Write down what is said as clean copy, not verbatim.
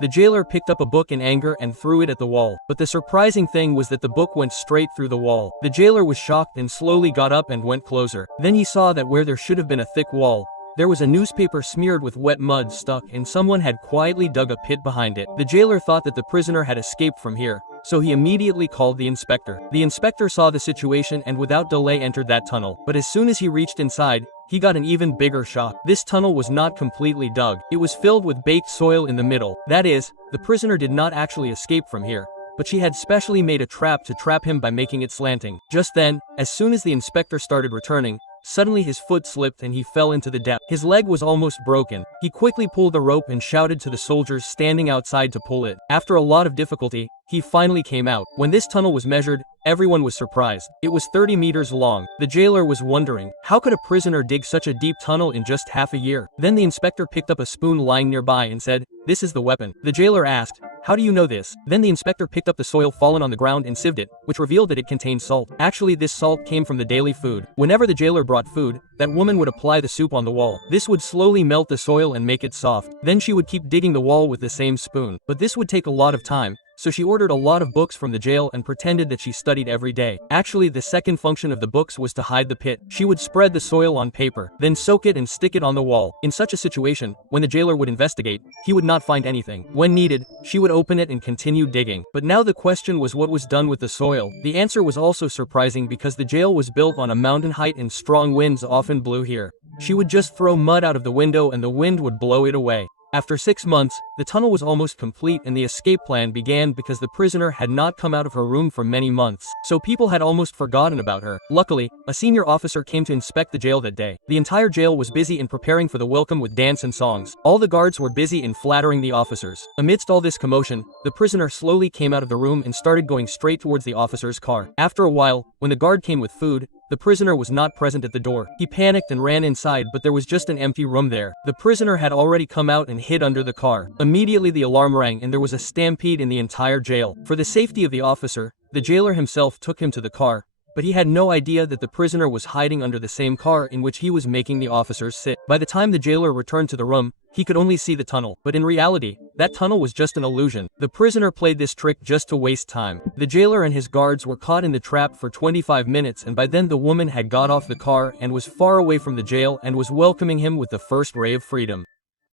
The jailer picked up a book in anger and threw it at the wall. But the surprising thing was that the book went straight through the wall. The jailer was shocked and slowly got up and went closer. Then he saw that where there should have been a thick wall, there was a newspaper smeared with wet mud stuck and someone had quietly dug a pit behind it. The jailer thought that the prisoner had escaped from here, so he immediately called the inspector. The inspector saw the situation and without delay entered that tunnel. But as soon as he reached inside, he got an even bigger shock. This tunnel was not completely dug. It was filled with baked soil in the middle. That is, the prisoner did not actually escape from here, but she had specially made a trap to trap him by making it slanting. Just then, as soon as the inspector started returning, suddenly his foot slipped and he fell into the depth. His leg was almost broken. He quickly pulled the rope and shouted to the soldiers standing outside to pull it. After a lot of difficulty, he finally came out. When this tunnel was measured, everyone was surprised. It was 30 meters long. The jailer was wondering, how could a prisoner dig such a deep tunnel in just half a year? Then the inspector picked up a spoon lying nearby and said, "This is the weapon." The jailer asked, "How do you know this?" Then the inspector picked up the soil fallen on the ground and sieved it, which revealed that it contained salt. Actually, this salt came from the daily food. Whenever the jailer brought food, that woman would apply the soup on the wall. This would slowly melt the soil and make it soft. Then she would keep digging the wall with the same spoon. But this would take a lot of time, so she ordered a lot of books from the jail and pretended that she studied every day. Actually, the second function of the books was to hide the pit. She would spread the soil on paper, then soak it and stick it on the wall. In such a situation, when the jailer would investigate, he would not find anything. When needed, she would open it and continue digging. But now the question was what was done with the soil. The answer was also surprising because the jail was built on a mountain height and strong winds often blew here. She would just throw mud out of the window and the wind would blow it away. After 6 months, the tunnel was almost complete and the escape plan began because the prisoner had not come out of her room for many months, so people had almost forgotten about her. Luckily, a senior officer came to inspect the jail that day. The entire jail was busy in preparing for the welcome with dance and songs. All the guards were busy in flattering the officers. Amidst all this commotion, the prisoner slowly came out of the room and started going straight towards the officer's car. After a while, when the guard came with food, the prisoner was not present at the door. He panicked and ran inside, but there was just an empty room there. The prisoner had already come out and hid under the car. Immediately the alarm rang and there was a stampede in the entire jail. For the safety of the officer, the jailer himself took him to the car, but he had no idea that the prisoner was hiding under the same car in which he was making the officers sit. By the time the jailer returned to the room, he could only see the tunnel, but in reality, that tunnel was just an illusion. The prisoner played this trick just to waste time. The jailer and his guards were caught in the trap for 25 minutes and by then the woman had got off the car and was far away from the jail and was welcoming him with the first ray of freedom.